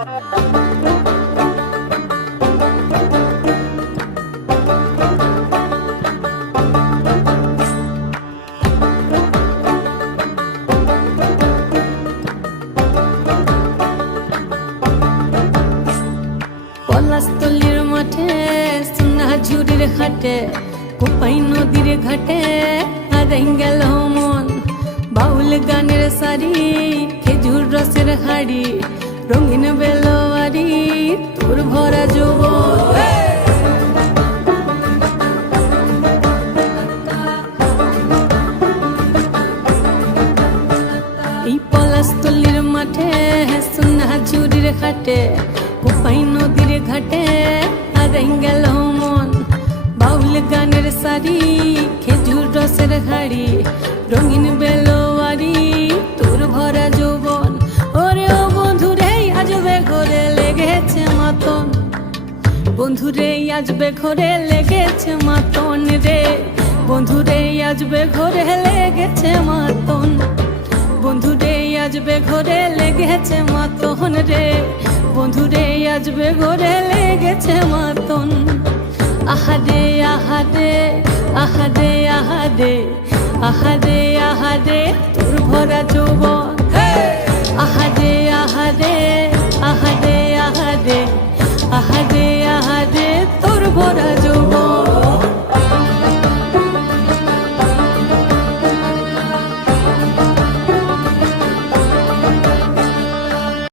পলাশতলির মাঠে সোনাঝুরির ঘাটে কোপাই নদীর ঘাটে হারাই গেল মন বাউল গানের শাড়ি খেজুর রসের হাড়ি রঙিন বেলোয়ারি তোর ভরা যৌবন এই পলাশতলির মাঠে সোনাঝুরির ঘাটে কোপাই নদীর ঘাটে হারাই গেল মন বাউল গানের শাড়ি খেজুর রসের হাড়ি রঙিন বেলোয়ারি তোর ভরা যৌবন ওরে ও বন্ধুরে আজবে ঘরে লেগেছে মাতন বন্ধুরে আজবে ঘরে লেগেছে মাতন রে বন্ধুরে আজবে ঘরে লেগেছে মাতন বন্ধুরে আজবে ঘরে লেগেছে মাতন রে বন্ধুরে আজবে ঘরে লেগেছে মাতন আহারে